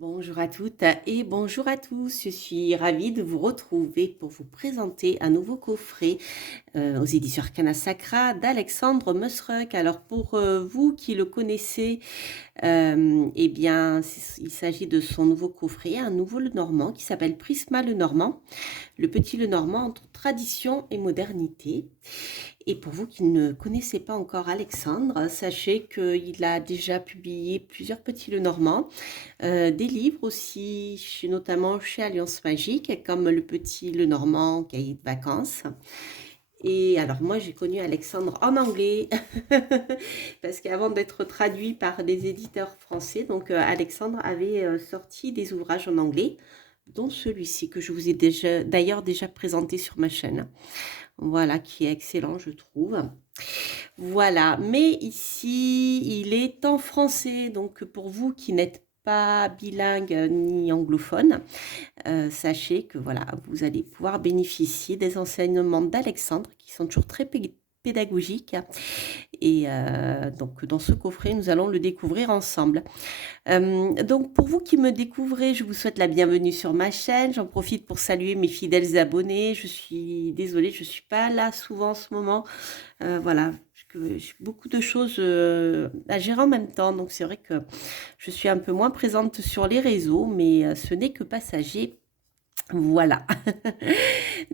Bonjour à toutes et bonjour à tous. Je suis ravie de vous retrouver pour vous présenter un nouveau coffret aux éditions Arcana Sacra d'Alexandre Musruck. Alors pour vous qui le connaissez, eh bien il s'agit de son nouveau coffret, un nouveau Lenormand qui s'appelle Prisma Lenormand, le petit Lenormand entre tradition et modernité. Et pour vous qui ne connaissez pas encore Alexandre, sachez qu'il a déjà publié plusieurs petits Lenormand, des livres aussi, notamment chez Alliance Magique, comme Le Petit Lenormand, Cahier de vacances. Et alors moi j'ai connu Alexandre en anglais parce qu'avant d'être traduit par des éditeurs français, donc Alexandre avait sorti des ouvrages en anglais, dont celui-ci que je vous ai d'ailleurs déjà présenté sur ma chaîne. Voilà, qui est excellent je trouve. Voilà, mais ici il est en français, donc pour vous qui n'êtes pas bilingue ni anglophone, sachez que voilà, vous allez pouvoir bénéficier des enseignements d'Alexandre qui sont toujours très pédagogiques. Et donc dans ce coffret, nous allons le découvrir ensemble. Donc pour vous qui me découvrez, je vous souhaite la bienvenue sur ma chaîne. J'en profite pour saluer mes fidèles abonnés. Je suis désolée, je ne suis pas là souvent en ce moment. Voilà, j'ai beaucoup de choses à gérer en même temps. Donc c'est vrai que je suis un peu moins présente sur les réseaux, mais ce n'est que passager. Voilà.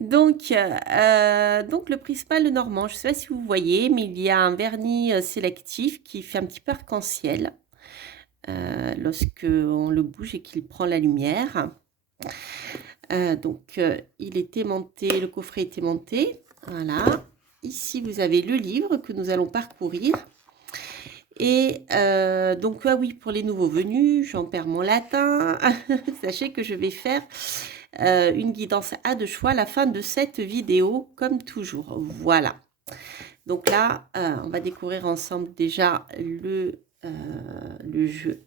Donc le Prisma Lenormand, je ne sais pas si vous voyez, mais il y a un vernis sélectif qui fait un petit peu arc-en-ciel lorsque on le bouge et qu'il prend la lumière. Il est aimanté, le coffret est aimanté. Voilà. Ici, vous avez le livre que nous allons parcourir. Et ah oui, pour les nouveaux venus, j'en perds mon latin. Sachez que je vais faire une guidance à deux choix à la fin de cette vidéo, comme toujours. Voilà. Donc là, on va découvrir ensemble déjà le jeu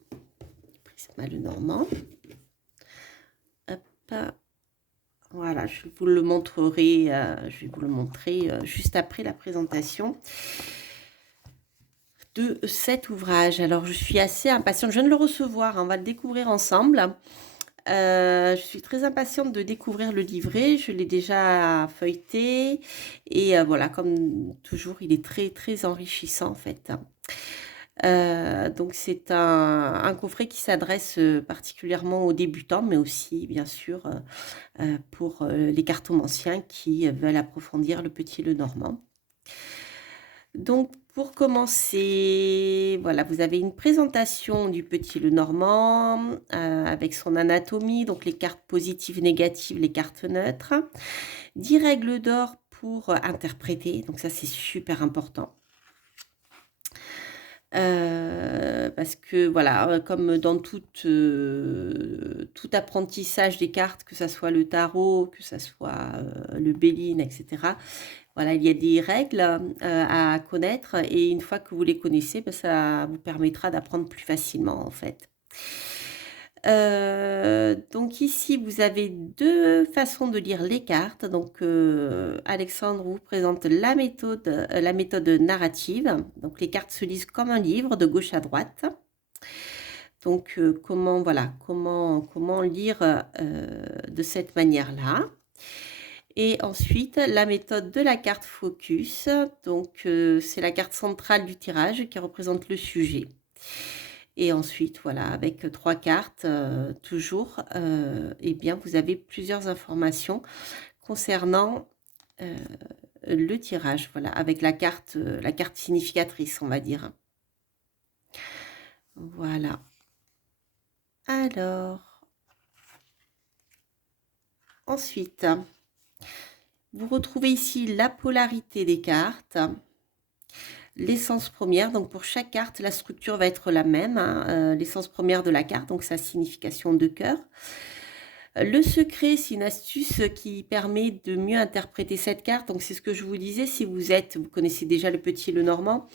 Prisma Lenormand. Hop. Voilà, je vous le montrerai, je vais vous le montrer juste après la présentation de cet ouvrage. Alors, je suis assez impatiente, je viens de le recevoir, on va le découvrir ensemble. Je suis très impatiente de découvrir le livret, je l'ai déjà feuilleté et voilà, comme toujours, il est très très enrichissant en fait. Donc c'est un coffret qui s'adresse particulièrement aux débutants, mais aussi bien sûr pour les cartomanciens qui veulent approfondir le petit Lenormand. Donc pour commencer, voilà, vous avez une présentation du petit Lenormand avec son anatomie, donc les cartes positives, négatives, les cartes neutres. 10 règles d'or pour interpréter, donc ça c'est super important. Parce que voilà, comme dans tout apprentissage des cartes, que ça soit le tarot, que ça soit le Béline, etc. Voilà, il y a des règles à connaître et une fois que vous les connaissez, ben, ça vous permettra d'apprendre plus facilement en fait. Donc ici, vous avez deux façons de lire les cartes. Donc Alexandre vous présente la méthode narrative. Donc les cartes se lisent comme un livre de gauche à droite. Donc comment lire de cette manière-là. Et ensuite, la méthode de la carte focus. Donc c'est la carte centrale du tirage qui représente le sujet. Et ensuite, voilà, avec 3 cartes, toujours, eh bien, vous avez plusieurs informations concernant le tirage, voilà, avec la carte significatrice, on va dire. Voilà. Alors, ensuite, vous retrouvez ici la polarité des cartes. L'essence première, donc pour chaque carte, la structure va être la même, hein, l'essence première de la carte, donc sa signification de cœur. Le secret, c'est une astuce qui permet de mieux interpréter cette carte. Donc, c'est ce que je vous disais, si vous connaissez déjà le petit Lenormand,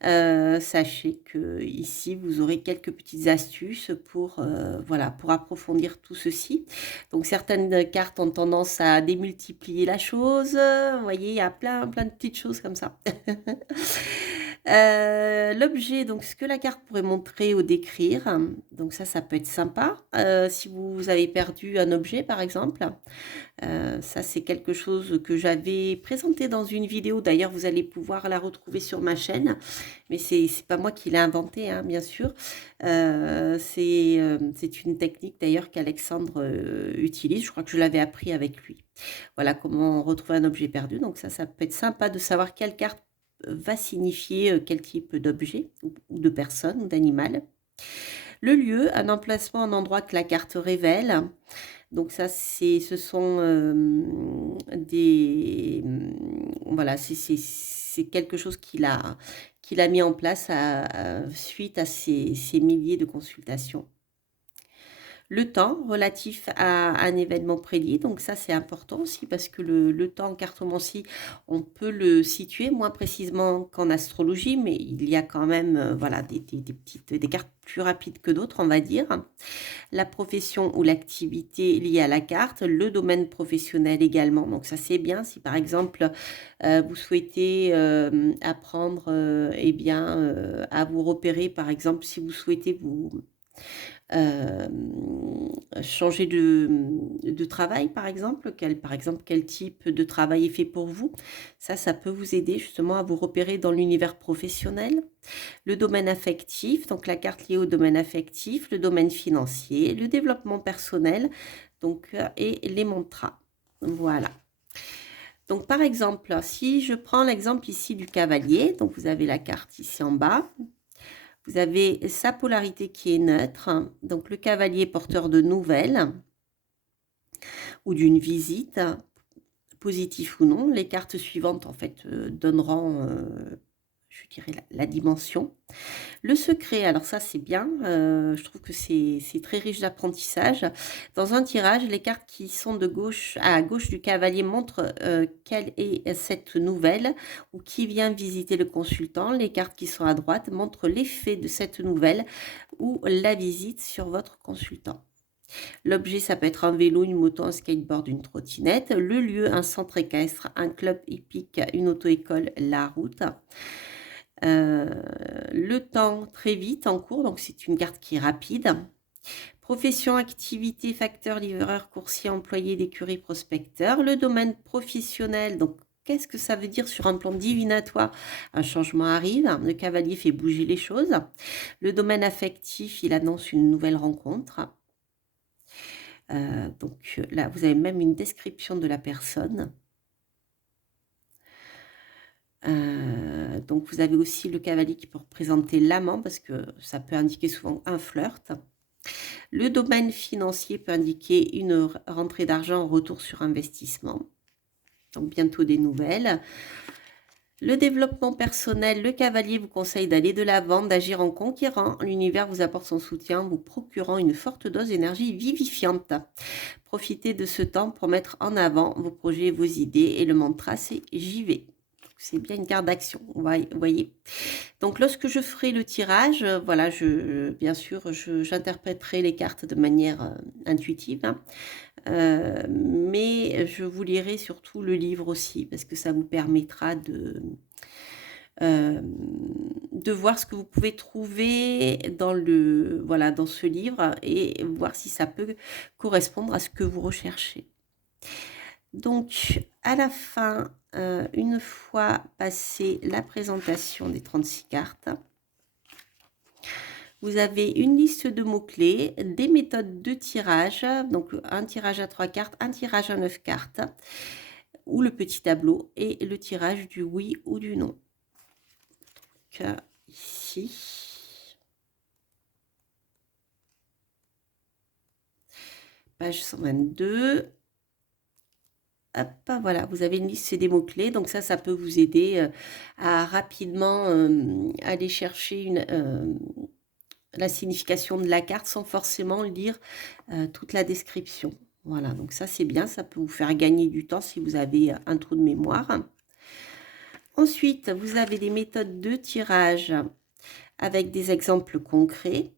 sachez que ici, vous aurez quelques petites astuces pour, voilà, pour approfondir tout ceci. Donc, certaines cartes ont tendance à démultiplier la chose. Vous voyez, il y a plein de petites choses comme ça. L'objet, donc ce que la carte pourrait montrer ou décrire, donc ça peut être sympa. Si vous avez perdu un objet, par exemple, ça c'est quelque chose que j'avais présenté dans une vidéo. D'ailleurs, vous allez pouvoir la retrouver sur ma chaîne, mais c'est pas moi qui l'ai inventé, hein, bien sûr. C'est une technique d'ailleurs qu'Alexandre utilise. Je crois que je l'avais appris avec lui. Voilà comment retrouver un objet perdu. Donc ça peut être sympa de savoir quelle carte va signifier quel type d'objet ou de personne ou d'animal. Le lieu, un emplacement, un endroit que la carte révèle. Donc ça, ce sont voilà, c'est quelque chose qu'il a mis en place suite à ces milliers de consultations. Le temps relatif à un événement prédit, donc ça c'est important aussi parce que le temps en cartomancie, on peut le situer moins précisément qu'en astrologie, mais il y a quand même voilà, des cartes plus rapides que d'autres, on va dire. La profession ou l'activité liée à la carte, le domaine professionnel également, donc ça c'est bien si par exemple vous souhaitez apprendre eh bien, à vous repérer, par exemple si vous souhaitez vous euh, changer de travail, par exemple, quel type de travail est fait pour vous. Ça peut vous aider justement à vous repérer dans l'univers professionnel. Le domaine affectif, donc la carte liée au domaine affectif, le domaine financier, le développement personnel, donc, et les mantras. Voilà. Donc, par exemple, si je prends l'exemple ici du cavalier, donc vous avez la carte ici en bas, vous avez sa polarité qui est neutre, donc le cavalier porteur de nouvelles ou d'une visite, positif ou non. Les cartes suivantes, en fait, donneront, je dirais, la dimension. Le secret, alors ça c'est bien, je trouve que c'est très riche d'apprentissage. Dans un tirage, les cartes qui sont de gauche à gauche du cavalier montrent quelle est cette nouvelle ou qui vient visiter le consultant. Les cartes qui sont à droite montrent l'effet de cette nouvelle ou la visite sur votre consultant. L'objet, ça peut être un vélo, une moto, un skateboard, une trottinette. Le lieu, un centre équestre, un club hippique, une auto-école, la route. Le temps très vite en cours, donc c'est une carte qui est rapide. Profession, activité, facteur, livreur, coursier, employé d'écurie, prospecteur. Le domaine professionnel, donc qu'est-ce que ça veut dire sur un plan divinatoire? Un changement arrive, le cavalier fait bouger les choses. Le domaine affectif, il annonce une nouvelle rencontre. Donc là, vous avez même une description de la personne. Donc vous avez aussi le cavalier qui peut représenter l'amant parce que ça peut indiquer souvent un flirt. Le domaine financier peut indiquer une rentrée d'argent en retour sur investissement. Donc bientôt des nouvelles. Le développement personnel, le cavalier vous conseille d'aller de l'avant, d'agir en conquérant. L'univers vous apporte son soutien, vous procurant une forte dose d'énergie vivifiante. Profitez de ce temps pour mettre en avant vos projets, vos idées. Et le mantra, c'est j'y vais. C'est bien une carte d'action, vous voyez. Donc, lorsque je ferai le tirage, voilà, bien sûr, j'interpréterai les cartes de manière intuitive, hein. Mais je vous lirai surtout le livre aussi, parce que ça vous permettra de voir ce que vous pouvez trouver voilà, dans ce livre et voir si ça peut correspondre à ce que vous recherchez. Donc, à la fin, une fois passé la présentation des 36 cartes, vous avez une liste de mots-clés, des méthodes de tirage, donc un tirage à 3 cartes, un tirage à 9 cartes, ou le petit tableau, et le tirage du oui ou du non. Donc, ici, page 122. Hop, voilà, vous avez une liste des mots-clés, donc ça peut vous aider à rapidement aller chercher la signification de la carte sans forcément lire toute la description. Voilà, donc ça c'est bien, ça peut vous faire gagner du temps si vous avez un trou de mémoire. Ensuite, vous avez des méthodes de tirage avec des exemples concrets.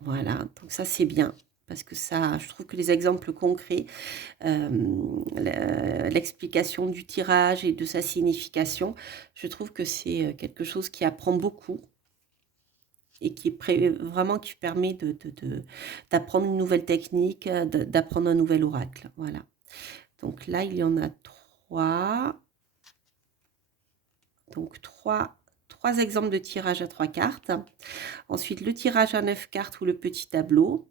Voilà, donc ça c'est bien. parce que ça, je trouve que les exemples concrets, l'explication du tirage et de sa signification, je trouve que c'est quelque chose qui apprend beaucoup et vraiment qui permet d'apprendre une nouvelle technique, d'apprendre un nouvel oracle. Voilà. Donc là, il y en a 3. Donc trois exemples de tirage à 3 cartes. Ensuite, le tirage à 9 cartes ou le petit tableau.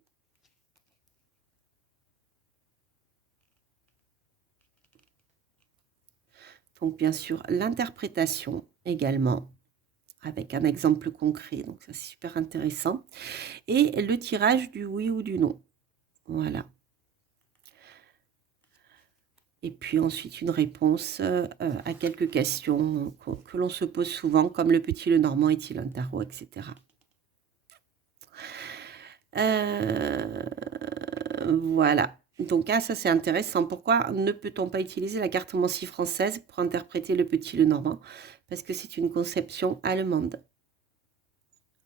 Donc, bien sûr, l'interprétation également, avec un exemple concret. Donc, ça, c'est super intéressant. Et le tirage du oui ou du non. Voilà. Et puis ensuite, une réponse à quelques questions que l'on se pose souvent, comme le petit, le normand, est-il un tarot, etc. Voilà. Donc, ça c'est intéressant. Pourquoi ne peut-on pas utiliser la cartomancie française pour interpréter le petit, le normand? Parce que c'est une conception allemande.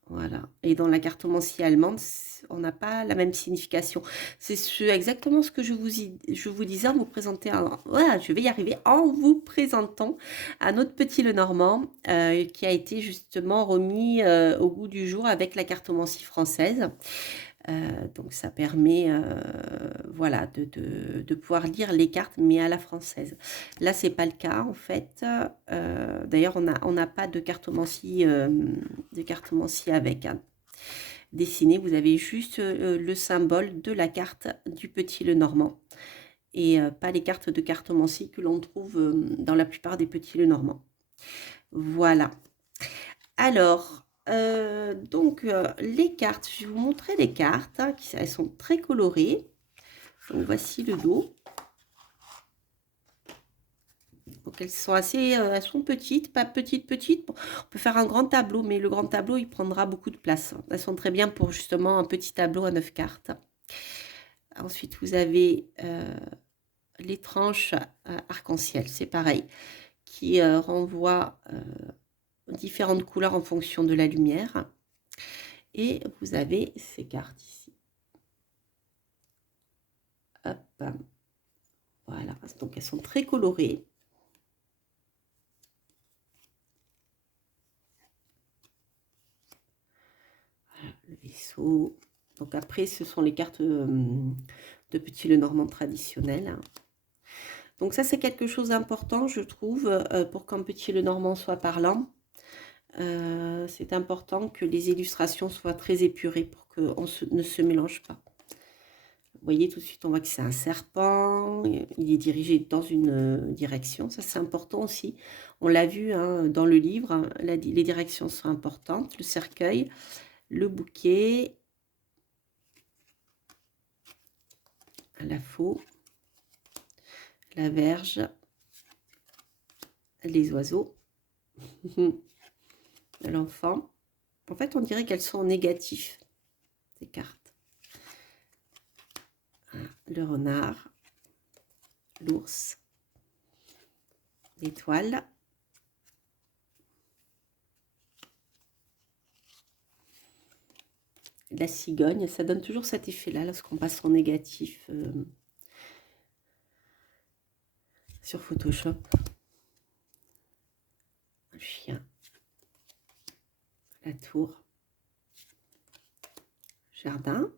Voilà. Et dans la cartomancie allemande, on n'a pas la même signification. C'est exactement ce que je vous disais en vous présentant. Voilà, je vais y arriver en vous présentant un autre petit Lenormand qui a été justement remis au goût du jour avec la cartomancie française. Donc ça permet voilà, de pouvoir lire les cartes, mais à la française. Là, c'est pas le cas en fait. D'ailleurs, on n'a pas de cartomancie avec dessiné. Vous avez juste le symbole de la carte du petit Lenormand et pas les cartes de cartomancie que l'on trouve dans la plupart des petits Lenormands. Voilà. Alors, donc, les cartes, je vais vous montrer les cartes, hein, elles sont très colorées. Donc, voici le dos. Donc, elles sont elles sont petites, pas petites. Bon, on peut faire un grand tableau, mais le grand tableau, il prendra beaucoup de place. Elles sont très bien pour justement un petit tableau à 9 cartes. Ensuite, vous avez les tranches arc-en-ciel, c'est pareil, qui renvoient différentes couleurs en fonction de la lumière. Et vous avez ces cartes ici. Hop. Voilà, donc elles sont très colorées. Voilà, le vaisseau. Donc après, ce sont les cartes de petit Lenormand traditionnel. Donc ça, c'est quelque chose d'important, je trouve, pour qu'un petit Lenormand soit parlant. C'est important que les illustrations soient très épurées pour qu'on ne se mélange pas. Vous voyez, tout de suite, on voit que c'est un serpent. Il est dirigé dans une direction. Ça, c'est important aussi. On l'a vu hein, dans le livre. Hein, les directions sont importantes. Le cercueil, le bouquet, la faux, la verge, les oiseaux, l'enfant. En fait, on dirait qu'elles sont en négatif, ces cartes. Le renard, l'ours, l'étoile, la cigogne. Ça donne toujours cet effet-là lorsqu'on passe en négatif sur Photoshop. Le chien, la tour, jardin,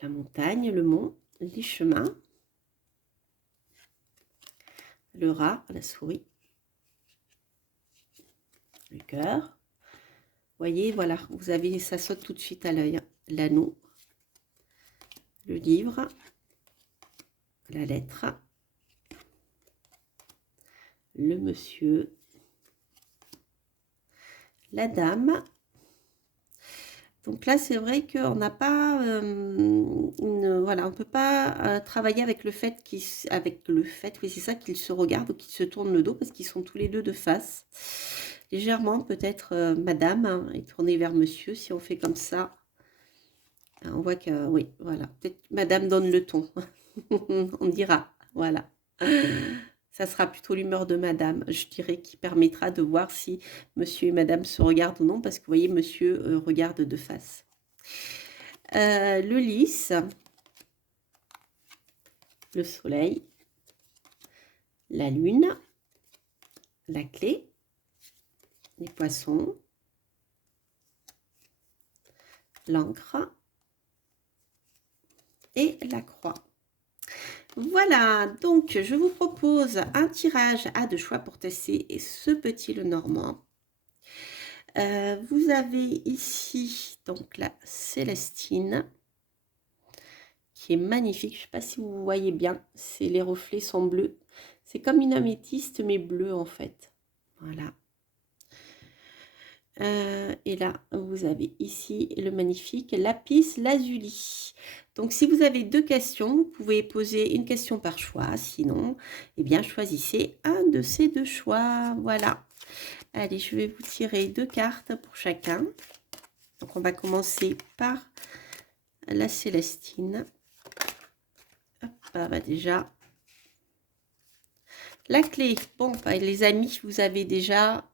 la montagne, le mont, les chemins, le rat, la souris, le cœur. Vous voyez, voilà, vous avez, ça saute tout de suite à l'œil. L'anneau, le livre, la lettre, le monsieur, la dame. Donc là, c'est vrai qu'on n'a pas, voilà, on ne peut pas travailler avec le fait oui, c'est ça, qu'ils se regardent ou qu'ils se tournent le dos parce qu'ils sont tous les deux de face. Légèrement, peut-être madame hein, est tournée vers monsieur. Si on fait comme ça, on voit que, oui, voilà, peut-être madame donne le ton. On dira, voilà. Ça sera plutôt l'humeur de madame, je dirais, qui permettra de voir si monsieur et madame se regardent ou non, parce que vous voyez, monsieur regarde de face. Le lys, le soleil, la lune, la clé, les poissons, l'encre et la croix. Voilà, donc je vous propose un tirage à deux choix pour tester ce petit Lenormand. Vous avez ici donc la Célestine qui est magnifique. Je ne sais pas si vous voyez bien, les reflets sont bleus. C'est comme une améthyste mais bleue en fait. Voilà. Et là, vous avez ici le magnifique lapis lazuli. Donc, si vous avez deux questions, vous pouvez poser une question par choix. Sinon, eh bien, choisissez un de ces deux choix. Voilà. Allez, je vais vous tirer deux cartes pour chacun. Donc, on va commencer par la Célestine. Hop, bah déjà. La clé. Bon, bah, les amis, vous avez déjà...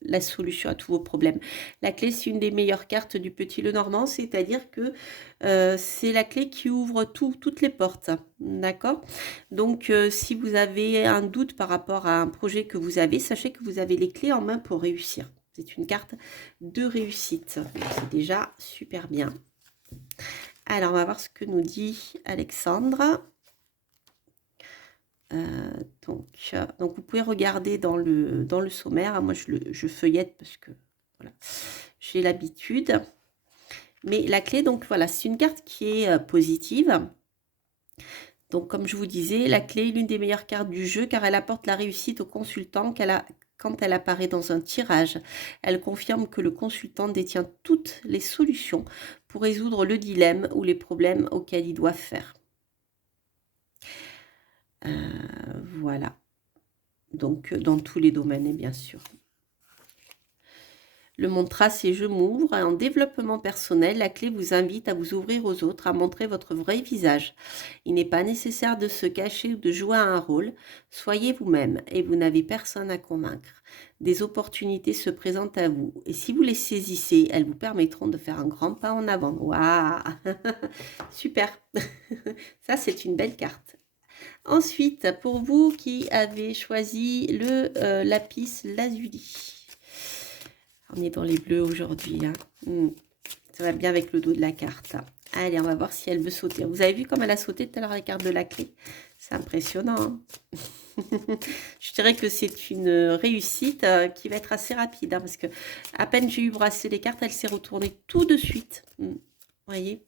la solution à tous vos problèmes. La clé, c'est une des meilleures cartes du petit Lenormand, c'est-à-dire que c'est la clé qui ouvre toutes les portes, d'accord? Donc, si vous avez un doute par rapport à un projet que vous avez, sachez que vous avez les clés en main pour réussir. C'est une carte de réussite. C'est déjà super bien. Alors, on va voir ce que nous dit Alexandre. Donc vous pouvez regarder dans le sommaire. Moi, je feuillette parce que voilà, j'ai l'habitude. Mais la clé, donc voilà, c'est une carte qui est positive. Donc, comme je vous disais, la clé est l'une des meilleures cartes du jeu car elle apporte la réussite au consultant quand elle apparaît dans un tirage. Elle confirme que le consultant détient toutes les solutions pour résoudre le dilemme ou les problèmes auxquels il doit faire. Voilà. Donc, dans tous les domaines, et bien sûr. Le mantra, c'est « Je m'ouvre ». En développement personnel, la clé vous invite à vous ouvrir aux autres, à montrer votre vrai visage. Il n'est pas nécessaire de se cacher ou de jouer un rôle. Soyez vous-même et vous n'avez personne à convaincre. Des opportunités se présentent à vous et si vous les saisissez, elles vous permettront de faire un grand pas en avant. Waouh. Super. Ça, c'est une belle carte. Ensuite, pour vous qui avez choisi le lapis lazuli. On est dans les bleus aujourd'hui. Hein. Ça va bien avec le dos de la carte. Allez, on va voir si elle veut sauter. Vous avez vu comme elle a sauté tout à l'heure la carte de la clé? C'est impressionnant. Hein. Je dirais que c'est une réussite qui va être assez rapide. Hein, parce que à peine j'ai eu brassé les cartes, elle s'est retournée tout de suite. Vous voyez?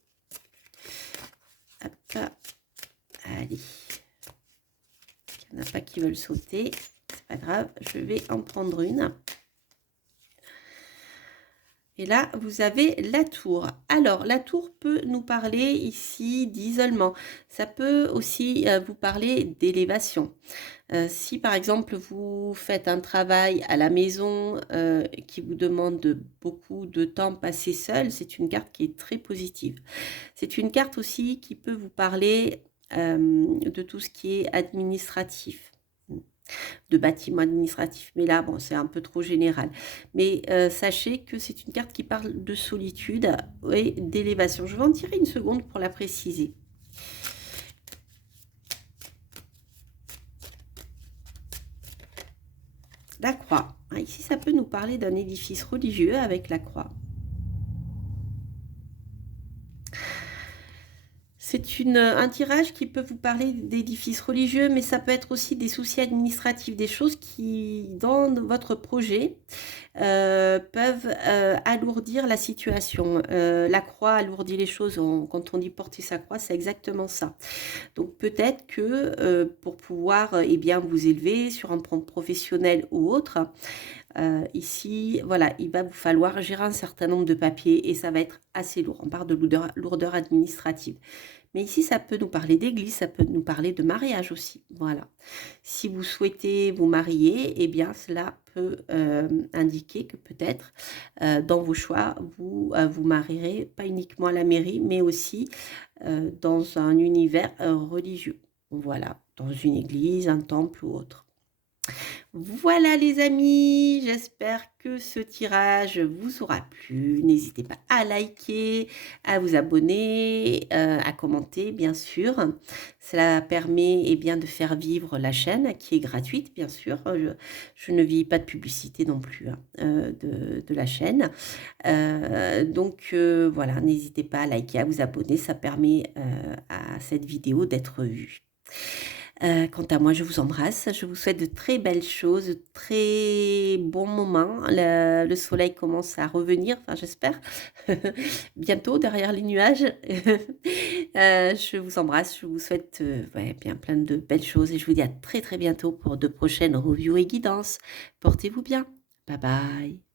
Hop. Allez. Il n'y en a pas qui veulent sauter. C'est pas grave, je vais en prendre une. Et là, vous avez la tour. Alors, la tour peut nous parler ici d'isolement. Ça peut aussi vous parler d'élévation. Si par exemple, vous faites un travail à la maison qui vous demande beaucoup de temps passé seul, c'est une carte qui est très positive. C'est une carte aussi qui peut vous parler de tout ce qui est administratif. De bâtiments administratifs. Mais là, bon, c'est un peu trop général. Mais sachez que c'est une carte qui parle de solitude et d'élévation. Je vais en tirer une seconde pour la préciser. La croix. Ici, ça peut nous parler d'un édifice religieux avec la croix. C'est un tirage qui peut vous parler d'édifices religieux, mais ça peut être aussi des soucis administratifs, des choses qui, dans votre projet, peuvent alourdir la situation. La croix alourdit les choses. Quand on dit porter sa croix, c'est exactement ça. Donc peut-être que pour pouvoir eh bien, vous élever sur un plan professionnel ou autre, ici, voilà, il va vous falloir gérer un certain nombre de papiers et ça va être assez lourd. On parle de lourdeur administrative. Mais ici, ça peut nous parler d'église, ça peut nous parler de mariage aussi. Voilà. Si vous souhaitez vous marier, eh bien, cela peut indiquer que peut-être dans vos choix, vous vous marierez pas uniquement à la mairie, mais aussi dans un univers religieux. Voilà, dans une église, un temple ou autre. Voilà les amis, j'espère que ce tirage vous aura plu. N'hésitez pas à liker, à vous abonner, à commenter bien sûr. Cela permet bien de faire vivre la chaîne qui est gratuite bien sûr. Je ne vis pas de publicité non plus hein, de la chaîne. Donc voilà, n'hésitez pas à liker, à vous abonner, ça permet à cette vidéo d'être vue. Quant à moi, je vous embrasse, je vous souhaite de très belles choses, de très bons moments. Le soleil commence à revenir, enfin j'espère, bientôt derrière les nuages. Je vous embrasse, je vous souhaite ouais, bien plein de belles choses et je vous dis à très très bientôt pour de prochaines reviews et guidances. Portez-vous bien. Bye bye.